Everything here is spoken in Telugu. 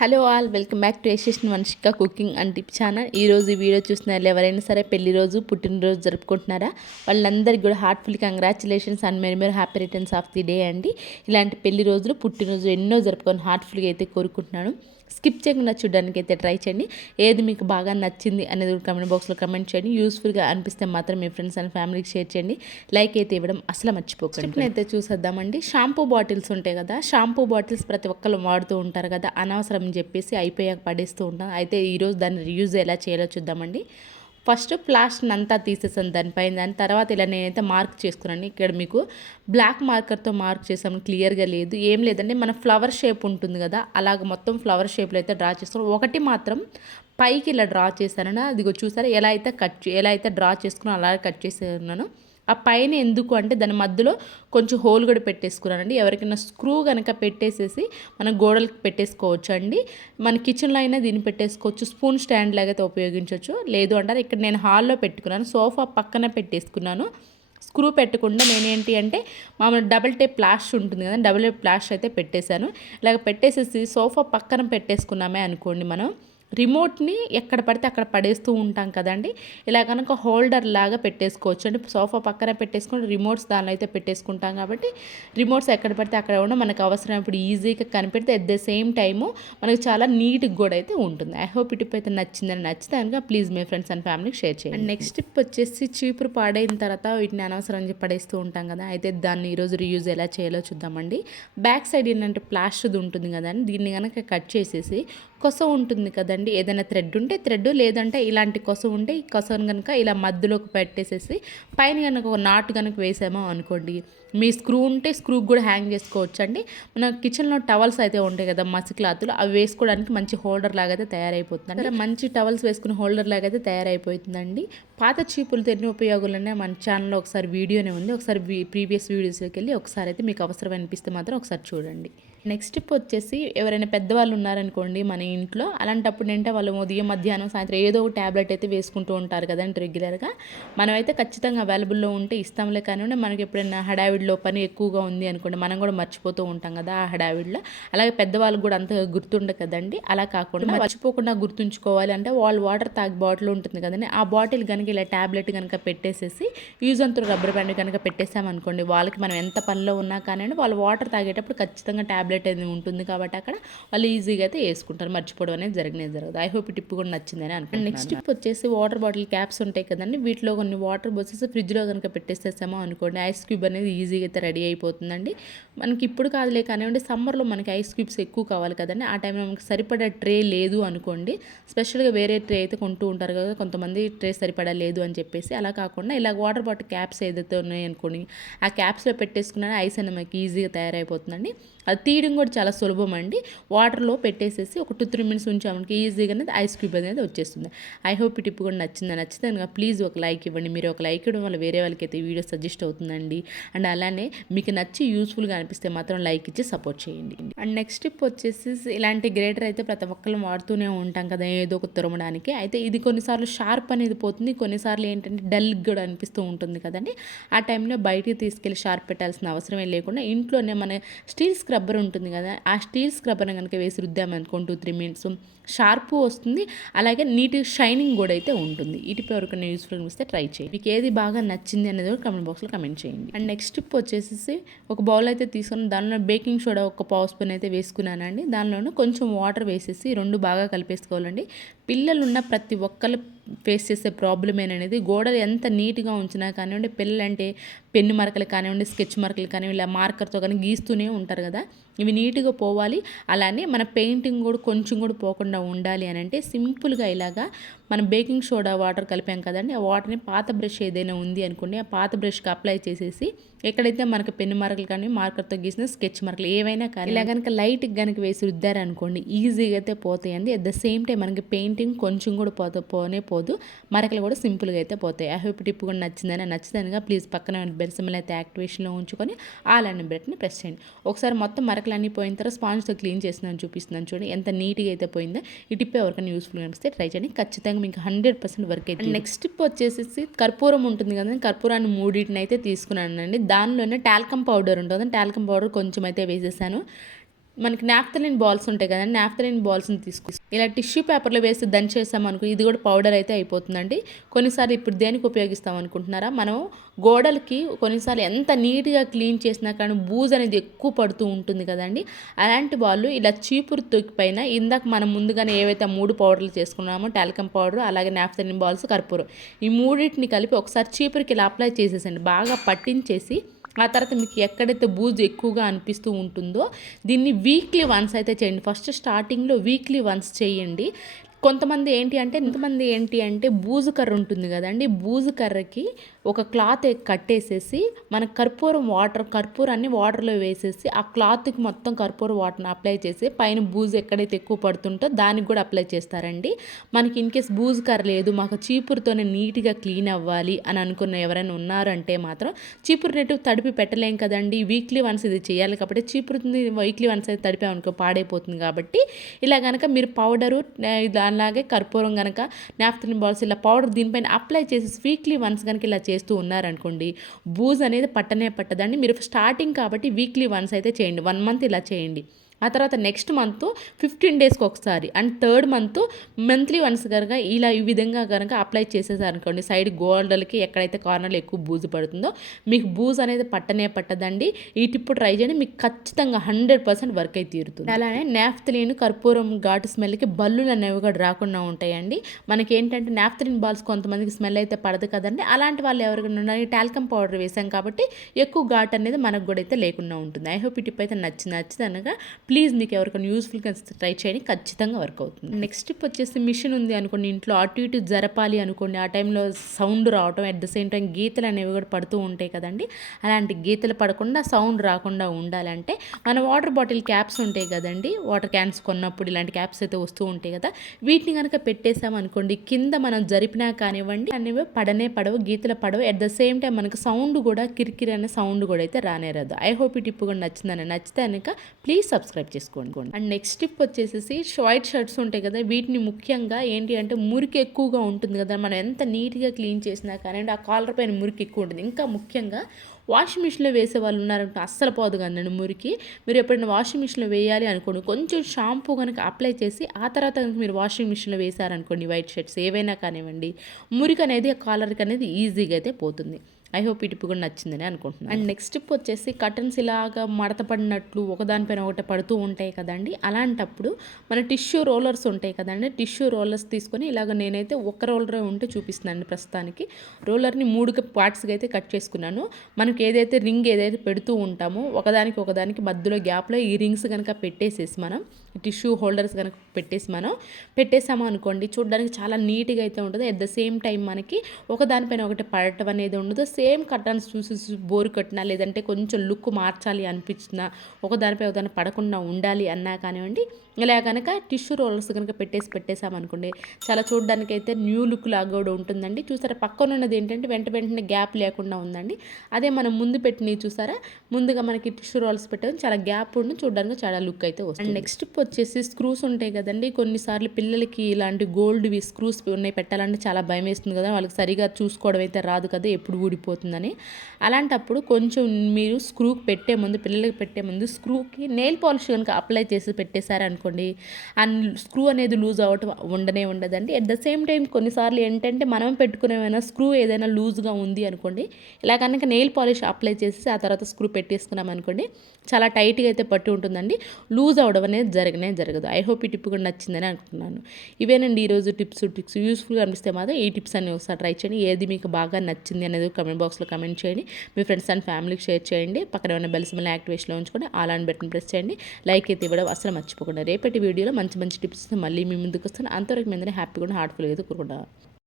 Hello all, welcome back to SSSvini&Vanshika cooking and tip channel. ఈరోజు ఈ వీడియో చూస్తున్నారు ఎవరైనా సరే పెళ్లి రోజు పుట్టినరోజు జరుపుకుంటున్నారా, వాళ్ళందరికీ కూడా heartful congratulations and merry happy returns of the day అండి. ఇలాంటి పెళ్లి రోజులు పుట్టినరోజు ఎన్నో జరుపుకొని హార్ట్ఫుల్గా అయితే కోరుకుంటున్నాను. స్కిప్ చేయకుండా చూడడానికి అయితే ట్రై చేయండి. ఏది మీకు బాగా నచ్చింది అనేది కామెంట్ బాక్స్లో కమెంట్ చేయండి. యూస్ఫుల్గా అనిపిస్తే మాత్రం మీ ఫ్రెండ్స్ అండ్ ఫ్యామిలీకి షేర్ చేయండి. లైక్ అయితే ఇవ్వడం అసలు మర్చిపోకండి. అయితే చూసేద్దామండి. షాంపూ బాటిల్స్ ఉంటాయి కదా, షాంపూ బాటిల్స్ ప్రతి ఒక్కరు వాడుతూ ఉంటారు కదా, అనవసరం అని చెప్పేసి అయిపోయాక పడేస్తూ ఉంటాను. అయితే ఈరోజు దాన్ని రీయూజ్ ఎలా చేయాలో చూద్దామండి. ఫస్ట్ ప్లాస్టిక్ అంతా తీసేసాను దానిపైన. దాని తర్వాత ఇలా నేనైతే మార్క్ చేసుకున్నాను. ఇక్కడ మీకు బ్లాక్ మార్కర్తో మార్క్ చేసాము, క్లియర్గా లేదు, ఏం లేదండి. మన ఫ్లవర్ షేప్ ఉంటుంది కదా, అలాగ మొత్తం ఫ్లవర్ షేప్లో అయితే డ్రా చేసుకున్నాను. ఒకటి మాత్రం పైకి ఇలా డ్రా చేశాను. అదిగో చూసారా, ఎలా అయితే డ్రా చేసుకున్నాను అలాగే కట్ చేసేన్నాను. ఆ పైన ఎందుకు అంటే దాని మధ్యలో కొంచెం హోల్ కూడా పెట్టేసుకున్నానండి. ఎవరికైనా స్క్రూ కనుక పెట్టేసేసి మనం గోడలకు పెట్టేసుకోవచ్చు అండి. మన కిచెన్లో అయినా దీన్ని పెట్టేసుకోవచ్చు, స్పూన్ స్టాండ్ లాగా అయితే ఉపయోగించవచ్చు. లేదు అంటారు, ఇక్కడ నేను హాల్లో పెట్టుకున్నాను, సోఫా పక్కన పెట్టేసుకున్నాను. స్క్రూ పెట్టకుండా నేనేంటి అంటే మామూలు డబుల్ టేప్ ప్లాస్టర్ ఉంటుంది కదా, డబుల్ టేప్ ప్లాస్టర్ అయితే పెట్టేశాను. ఇలాగ పెట్టేసేసి సోఫా పక్కన పెట్టేసుకున్నామే అనుకోండి, మనం రిమోట్ని ఎక్కడ పడితే అక్కడ పడేస్తూ ఉంటాం కదండి. ఇలా కనుక హోల్డర్ లాగా పెట్టేసుకోవచ్చు అండి. సోఫా పక్కన పెట్టేసుకొని రిమోట్స్ దానిలో అయితే పెట్టేసుకుంటాం కాబట్టి రిమోట్స్ ఎక్కడ పడితే అక్కడ కూడా మనకు అవసరమైనప్పుడు ఈజీగా కనిపెడితే అట్ ద సేమ్ టైము మనకు చాలా నీట్గా కూడా అయితే ఉంటుంది. ఐ హోప్ ఈ టిప్ అయితే నచ్చితే కనుక ప్లీజ్ మీ ఫ్రెండ్స్ అండ్ ఫ్యామిలీకి షేర్ చేయండి. అండ్ నెక్స్ట్ టిప్ వచ్చేసి చీపురు పాడైన తర్వాత వీటిని అనవసరం చెప్పి పడేస్తూ ఉంటాం కదా, అయితే దాన్ని ఈరోజు రీయూజ్ ఎలా చేయాలో చూద్దామండి. బ్యాక్ సైడ్ ఏంటంటే ప్లాస్టర్ ఉంటుంది కదండి, దీన్ని కనుక కట్ చేసేసి కొస ఉంటుంది కదండి, ఏదైనా థ్రెడ్ ఉంటే థ్రెడ్, లేదంటే ఇలాంటి కొస ఉంటే ఈ కొసను కనుక ఇలా మధ్యలోకి పెట్టేసేసి పైన కనుక ఒక నాటు కనుక వేసామో అనుకోండి, మీ స్క్రూ ఉంటే స్క్రూకి కూడా హ్యాంగ్ చేసుకోవచ్చు అండి. మన కిచెన్లో టవల్స్ అయితే ఉంటాయి కదా, మసి క్లాత్లు, అవి వేసుకోవడానికి మంచి హోల్డర్ లాగా అయితే తయారైపోతుంది. మంచి టవల్స్ వేసుకుని హోల్డర్ లాగా అయితే తయారైపోతుందండి. పాత చీపులతో ఎన్ని ఉపయోగాలనే మన ఛానల్లో ఒకసారి వీడియోనే ఉంది, ఒకసారి ప్రీవియస్ వీడియోస్లోకి వెళ్ళి ఒకసారి అయితే మీకు అవసరం అనిపిస్తే మాత్రం ఒకసారి చూడండి. నెక్స్ట్ టిప్ వచ్చేసి ఎవరైనా పెద్దవాళ్ళు ఉన్నారనుకోండి మన ఇంట్లో, అలాంటప్పుడు ఏంటంటే వాళ్ళు ఉదయం మధ్యాహ్నం సాయంత్రం ఏదో ఒక ట్యాబ్లెట్ అయితే వేసుకుంటూ ఉంటారు కదండి రెగ్యులర్గా. మనమైతే ఖచ్చితంగా అవైలబుల్లో ఉంటే ఇస్తాంలే, కానివ్వండి మనకి ఎప్పుడైనా హడావిడిలో పని ఎక్కువగా ఉంది అనుకోండి, మనం కూడా మర్చిపోతూ ఉంటాం కదా ఆ హడావిడిలో. అలాగే పెద్దవాళ్ళకి కూడా అంతగా గుర్తుండదు కదండి. అలా కాకుండా మర్చిపోకుండా గుర్తుంచుకోవాలి అంటే వాళ్ళు వాటర్ తాగే బాటిల్ ఉంటుంది కదండి, ఆ బాటిల్ కనుక ఇలా ట్యాబ్లెట్ కనుక పెట్టేసేసి యూజ్ అంతా రబ్బర్ బ్యాండ్ కనుక పెట్టేసామనుకోండి, వాళ్ళకి మనం ఎంత పనిలో ఉన్నా కానీ వాళ్ళు వాటర్ తాగేటప్పుడు ఖచ్చితంగా ట్యాబ్లెట్ అనేది ఉంటుంది కాబట్టి అక్కడ వాళ్ళు ఈజీగా అయితే వేసుకుంటారు, మర్చిపోవడం అనేది జరగదు. ఐ హోప్ ఈ టిప్ కూడా నచ్చిందని అనుకుంటున్నాను. నెక్స్ట్ టిప్ వచ్చేసి వాటర్ బాటిల్ క్యాప్స్ ఉంటాయి కదండి, వీటిలో కొన్ని వాటర్ పోసేసి ఫ్రిడ్జ్లో కనుక పెట్టేసేసామో అనుకోండి, ఐస్ క్యూబ్ అనేది ఈజీగా అయితే రెడీ అయిపోతుందండి. మనకి ఇప్పుడు కాదులే కానివ్వండి, సమ్మర్లో మనకి ఐస్ క్యూబ్స్ ఎక్కువ కావాలి కదండి, ఆ టైంలో మనకి సరిపడా ట్రే లేదు అనుకోండి, స్పెషల్గా వేరే ట్రే అయితే కొంటూ ఉంటారు కదా కొంతమంది, ట్రే సరిపడా లేదు అని చెప్పేసి. అలా కాకుండా ఇలా వాటర్ బాటిల్ క్యాప్స్ ఏదైతే ఉన్నాయి అనుకోండి, ఆ క్యాప్స్లో పెట్టేసుకున్న ఐస్ అనేది మనకి ఈజీగా తయారైపోతుందండి. అది తీయడం కూడా చాలా సులభం అండి. వాటర్లో పెట్టేసేసి ఒక 2-3 మినిట్స్ ఉంచామనికి ఈజీగానే ఐస్ క్యూబ్ అనేది వచ్చేస్తుంది. ఐ హోప్ ఈ టిప్ కూడా నచ్చితే కనుక ప్లీజ్ ఒక లైక్ ఇవ్వండి. మీరు ఒక లైక్ ఇవ్వడం వల్ల వేరే వాళ్ళకి అయితే వీడియో సజెస్ట్ అవుతుందండి. అండ్ అలానే మీకు నచ్చి యూస్ఫుల్గా అనిపిస్తే మాత్రం లైక్ ఇచ్చి సపోర్ట్ చేయండి. అండ్ నెక్స్ట్ టిప్ వచ్చేసి ఇలాంటి గ్రేటర్ అయితే ప్రతి ఒక్కరు వాడుతూనే ఉంటాం కదా ఏదో ఒక తురమడానికి. అయితే ఇది కొన్నిసార్లు షార్ప్ అనేది పోతుంది, కొన్నిసార్లు ఏంటంటే డల్ కూడా అనిపిస్తూ ఉంటుంది కదండి. ఆ టైంలో బయటికి తీసుకెళ్ళి షార్ప్ పెట్టాల్సిన అవసరమే లేకుండా ఇంట్లోనే మన స్టీల్ స్క్రబ్బర్ ఉంటుంది కదా, ఆ స్టీల్ స్క్రబ్బర్ని కనుక వేసి రుద్దామనుకోండి 2-3 మినిట్స్ షార్పు వస్తుంది, అలాగే నీట్ షైనింగ్ కూడా అయితే ఉంటుంది. ఈ టిప్ ఎవరికైనా యూస్ఫుల్ అనిపిస్తే ట్రై చేయండి. మీకు ఏది బాగా నచ్చింది అనేది కూడా కామెంట్ బాక్స్లో కమెంట్ చేయండి. అండ్ నెక్స్ట్ టిప్ వచ్చేసి ఒక బౌల్ అయితే తీసుకొని దానిలో బేకింగ్ సోడా ఒక పావు స్పూన్ అయితే వేసుకున్నానండి. దానిలోనూ కొంచెం వాటర్ వేసేసి రెండు బాగా కలిపేసుకోవాలండి. పిల్లలు ఉన్న ప్రతి ఒక్కరు ఫేస్ చేసే ప్రాబ్లమేననేది, గోడలు ఎంత నీట్గా ఉంచినా కానివ్వండి, పిల్లలంటే పెన్ను మరకలు కానివ్వండి, స్కెచ్ మరకలు కానివ్వండి, ఇలా మార్కర్తో కానీ గీస్తూనే ఉంటారు కదా, ఇవి నీట్గా పోవాలి. అలానే మన పెయింటింగ్ కూడా కొంచెం కూడా పోకుండా ఉండాలి అని అంటే సింపుల్గా ఇలాగా మనం బేకింగ్ సోడా వాటర్ కలిపాం కదండి, ఆ వాటర్ని పాత బ్రష్ ఏదైనా ఉంది అనుకోండి, ఆ పాత బ్రష్కి అప్లై చేసేసి ఎక్కడైతే మనకు పెన్ను మరకలు కానీ మార్కర్తో గీసిన స్కెచ్ మరకలు ఏవైనా కానీ ఇలా కనుక లైట్గా కనుక వేసి రుద్దారనుకోండి ఈజీగా అయితే పోతాయండి. అట్ ద సేమ్ టైం మనకి పెయింటింగ్ కొంచెం కూడా పోదు, మరకలు కూడా సింపుల్గా అయితే పోతాయి. ఐ హోప్ టిప్ కూడా నచ్చిందనగా ప్లీజ్ పక్కన బెల్ సింబల్ అయితే యాక్టివేషన్లో ఉంచుకొని ఆల్ అనే బటన్ని ప్రెస్ చేయండి. ఒకసారి మొత్తం మరకలు అన్నీ పోయిన తర్వాత స్పాంజ్తో క్లీన్ చేస్తున్నాను చూపిస్తున్నాను చూడండి ఎంత నీట్గా అయితే పోయిందో. ఈ టిప్ ఎవరికైనా యూస్ఫుల్ అనిపిస్తే ట్రై చేయండి, ఖచ్చితంగా మీకు 100% వర్క్ అయితే. నెక్స్ట్ టిప్ వచ్చేసి కర్పూరం ఉంటుంది కదా, కర్పూరాన్ని 3 అయితే తీసుకున్నానండి. దానిలోనే టాల్కమ్ పౌడర్ ఉంటుంది, టాల్కమ్ పౌడర్ కొంచెం అయితే వేసేసాను. మనకి నాఫ్థలిన్ బాల్స్ ఉంటాయి కదండి, నాఫ్థలిన్ బాల్స్ని తీసుకు ఇలా టిష్యూ పేపర్లో వేసి దంచేసామనుకో ఇది కూడా పౌడర్ అయితే అయిపోతుందండి. కొన్నిసార్లు ఇప్పుడు దేనికి ఉపయోగిస్తాం అనుకుంటున్నారా, మనం గోడలకి కొన్నిసార్లు ఎంత నీట్గా క్లీన్ చేసినా కానీ బూజు అనేది ఎక్కువ పడుతూ ఉంటుంది కదండి. అలాంటి వాళ్ళు ఇలా చీపురు తొక్కి పైన ఇందాక మనం ముందుగానే ఏవైతే 3 పౌడర్లు చేసుకున్నామో, టాల్కమ్ పౌడర్ అలాగే నాఫ్థలిన్ బాల్స్, కర్పూరం, ఈ మూడింటిని కలిపి ఒకసారి చీపురుకి ఇలా అప్లై చేసేసండి, బాగా పట్టించేసి ఆ తర్వాత మీకు ఎక్కడైతే బూజు ఎక్కువగా అనిపిస్తూ ఉంటుందో దీన్ని వీక్లీ వన్స్ అయితే చేయండి. ఫస్ట్ స్టార్టింగ్లో వీక్లీ వన్స్ చేయండి. కొంతమంది ఏంటి అంటే బూజు కర్ర ఉంటుంది కదండి, బూజు కర్రకి ఒక క్లాత్ కట్టేసేసి మన కర్పూరాన్ని వాటర్లో వేసేసి ఆ క్లాత్కి మొత్తం కర్పూర వాటర్ని అప్లై చేసి పైన బూజు ఎక్కడైతే ఎక్కువ పడుతుంటో దానికి కూడా అప్లై చేస్తారండి. మనకి ఇన్ కేస్ బూజు కర్ర లేదు, మాకు చీపురుతోనే నీట్గా క్లీన్ అవ్వాలి అని అనుకున్న ఎవరైనా ఉన్నారంటే మాత్రం చీపురు నెట్టు తడిపి పెట్టలేం కదండి, వీక్లీ వన్స్ ఇది చేయాలి కాబట్టి చీపురుని వీక్లీ వన్స్ అయితే తడిపామనుకో పాడైపోతుంది. కాబట్టి ఇలా కనుక మీరు పౌడరు అలాగే కర్పూరం కనుక నాఫ్థలిన్ బాల్స్ ఇలా పౌడర్ దీనిపైన అప్లై చేసి వీక్లీ వన్స్ కనుక ఇలా చేస్తూ ఉన్నారనుకోండి బూజ్ అనేది పట్టదండి. మీరు స్టార్టింగ్ కాబట్టి వీక్లీ వన్స్ అయితే చేయండి, 1 మంత్ ఇలా చేయండి. ఆ తర్వాత నెక్స్ట్ మంత్ 15 డేస్కి ఒకసారి and third month monthly once కనుక ఇలా ఈ విధంగా కనుక అప్లై చేసేసారనుకోండి సైడ్ గోల్డలకి ఎక్కడైతే కార్నర్లో ఎక్కువ బూజు పడుతుందో మీకు బూజు అనేది పట్టదండి. ఈ టిప్ ట్రై చేయండి, మీకు ఖచ్చితంగా 100% వర్క్ అయితే తీరుతుంది. అలానే నాఫ్థలిన్ కర్పూరం ఘాటు స్మెల్కి బల్లులు అనేవి కూడా రాకుండా ఉంటాయండి. మనకి ఏంటంటే నాఫ్థలిన్ బాల్స్ కొంతమందికి స్మెల్ అయితే పడదు కదండి, అలాంటి వాళ్ళు ఎవరికైనా టాల్కమ్ పౌడర్ వేసాం కాబట్టి ఎక్కువ ఘాట్ అనేది మనకు కూడా అయితే లేకుండా ఉంటుంది. ఐ హోప్ ఈ టిప్ అయితే నచ్చితే ప్లీజ్ మీకు ఎవరికైనా యూస్ఫుల్గా ట్రై చేయండి, ఖచ్చితంగా వర్క్ అవుతుంది. నెక్స్ట్ టిప్ వచ్చేసి మిషన్ ఉంది అనుకోండి, ఇంట్లో అటు ఇటు జరపాలి అనుకోండి, ఆ టైంలో సౌండ్ రావటం అట్ ద సేమ్ టైం గీతలు అనేవి కూడా పడుతూ ఉంటాయి కదండి. అలాంటి గీతలు పడకుండా సౌండ్ రాకుండా ఉండాలంటే మన వాటర్ బాటిల్ క్యాప్స్ ఉంటాయి కదండి, వాటర్ క్యాన్స్ కొన్నప్పుడు ఇలాంటి క్యాప్స్ అయితే వస్తూ ఉంటాయి కదా, వీటిని కనుక పెట్టేసామనుకోండి కింద మనం జరిపినా కానివ్వండి అనేవి పడవు, గీతలు పడవు. అట్ ద సేమ్ టైం మనకు సౌండ్ కూడా కిరికిరి అనే సౌండ్ కూడా అయితే రానేరాదు. ఐ హోప్ ఈ టిప్ కూడా నచ్చితే కనుక ప్లీజ్ సబ్స్క్రైబ్ చేసుకోండి. అండ్ నెక్స్ట్ టిప్ వచ్చేసి వైట్ షర్ట్స్ ఉంటాయి కదా, వీటిని ముఖ్యంగా ఏంటి అంటే మురికి ఎక్కువగా ఉంటుంది కదా, మనం ఎంత నీట్గా క్లీన్ చేసినా కానీ ఆ కాలర్ పైన మురికి ఎక్కువ ఉంటుంది. ఇంకా ముఖ్యంగా వాషింగ్ మిషన్లో వేసే వాళ్ళు ఉన్నారంటే అస్సలు పోదు కదండి మురికి. మీరు ఎప్పుడైనా వాషింగ్ మిషన్లో వేయాలి అనుకోండి, కొంచెం షాంపూ కనుక అప్లై చేసి ఆ తర్వాత కనుక మీరు వాషింగ్ మిషన్లో వేసారనుకోండి వైట్ షర్ట్స్ ఏవైనా కానివ్వండి, మురికి అనేది ఆ కాలర్కి అనేది ఈజీగా అయితే పోతుంది. ఐ హోప్ ఈ టిప్ కూడా నచ్చిందని అనుకుంటున్నాను. అండ్ నెక్స్ట్ టిప్ వచ్చేసి కర్టన్స్ ఇలాగా మడత పడినట్లు ఒకదానిపైన ఒకటి పడుతూ ఉంటాయి కదండి, అలాంటప్పుడు మన టిష్యూ రోలర్స్ ఉంటాయి కదండి, టిష్యూ రోలర్స్ తీసుకొని ఇలాగ నేనైతే ఒక రోలరే ఉంటే చూపిస్తున్నాను ప్రస్తుతానికి. రోలర్ని 3 పార్ట్స్గా అయితే కట్ చేసుకున్నాను. మనకి ఏదైతే రింగ్ ఏదైతే పెడుతూ ఉంటామో ఒకదానికి మధ్యలో గ్యాప్లో ఈ రింగ్స్ కనుక పెట్టేసేసి మనం టిష్యూ హోల్డర్స్ కనుక పెట్టేసాము అనుకోండి చూడడానికి చాలా నీట్గా అయితే ఉంటుంది. అట్ ద సేమ్ టైం మనకి ఒకదానిపైన ఒకటి పడటం అనేది ఉండదు. సేమ్ కర్టన్స్ చూసి బోరు కట్టినా లేదంటే కొంచెం లుక్ మార్చాలి అనిపించినా ఒకదానిపై ఒకదాని పడకుండా ఉండాలి అన్నా కానివ్వండి, ఇలా కనుక టిష్యూ రోలర్స్ కనుక పెట్టేసామనుకోండి చాలా చూడడానికి అయితే న్యూ లుక్ లాగా కూడా ఉంటుందండి. చూసారా పక్కన ఉన్నది ఏంటంటే వెంటనే గ్యాప్ లేకుండా ఉందండి. అదే మనం ముందు పెట్టినవి చూసారా, ముందుగా మనకి టిష్యూ రోలర్స్ పెట్టడం చాలా గ్యాప్ ఉండి చూడడానికి చాలా లుక్ అయితే వస్తుంది. అండ్ నెక్స్ట్ వచ్చేసి స్క్రూస్ ఉంటాయి కదండి, కొన్నిసార్లు పిల్లలకి ఇలాంటి గోల్డ్వి స్క్రూస్ ఉన్నాయి పెట్టాలంటే చాలా భయం వేస్తుంది కదా, వాళ్ళకి సరిగా చూసుకోవడం అయితే రాదు కదా, ఎప్పుడు ఊడిపోతుందని. అలాంటప్పుడు కొంచెం మీరు స్క్రూకి పిల్లలకి పెట్టే ముందు స్క్రూకి నెయిల్ పాలిష్ కనుక అప్లై చేసి పెట్టేశారనుకోండి ఆ స్క్రూ అనేది లూజ్ అవ్వటం ఉండదండి. అట్ ద సేమ్ టైం కొన్నిసార్లు ఏంటంటే మనం పెట్టుకునేమైనా స్క్రూ ఏదైనా లూజ్గా ఉంది అనుకోండి, ఇలా కనుక నెయిల్ పాలిష్ అప్లై చేసి ఆ తర్వాత స్క్రూ పెట్టేసుకున్నాం అనుకోండి చాలా టైట్గా అయితే పట్టి ఉంటుందండి, లూజ్ అవడం అనేది జరగదు. ఐ హోప్ ఈ టిప్ కూడా నచ్చిందని అనుకుంటున్నాను. ఇవేనండి ఈరోజు టిప్స్ యూస్ఫుల్గా అనిపిస్తే మాత్రం ఈ టిప్స్ అన్ని ఒకసారి ట్రై చేయండి. ఏది మీకు బాగా నచ్చింది అనేది కమెంట్ బాక్స్లో కమెంట్ చేయండి. మీ ఫ్రెండ్స్ అండ్ ఫ్యామిలీకి షేర్ చేయండి. పక్కన ఉన్న బెల్ సింబల్ యాక్టివేషన్లో ఉంచుకొని ఆల్ అని బటన్ ప్రెస్ చేయండి. లైక్ అయితే ఇవ్వడం అసలు మర్చిపోకుండా. రేపటి వీడియోలో మంచి టిప్స్ మళ్ళీ మీ ముందుకు వస్తాను. అంతవరకు మీ అందరినీ హ్యాపీగా హార్ట్ఫుల్గా అయితే కోరుకుంటాను.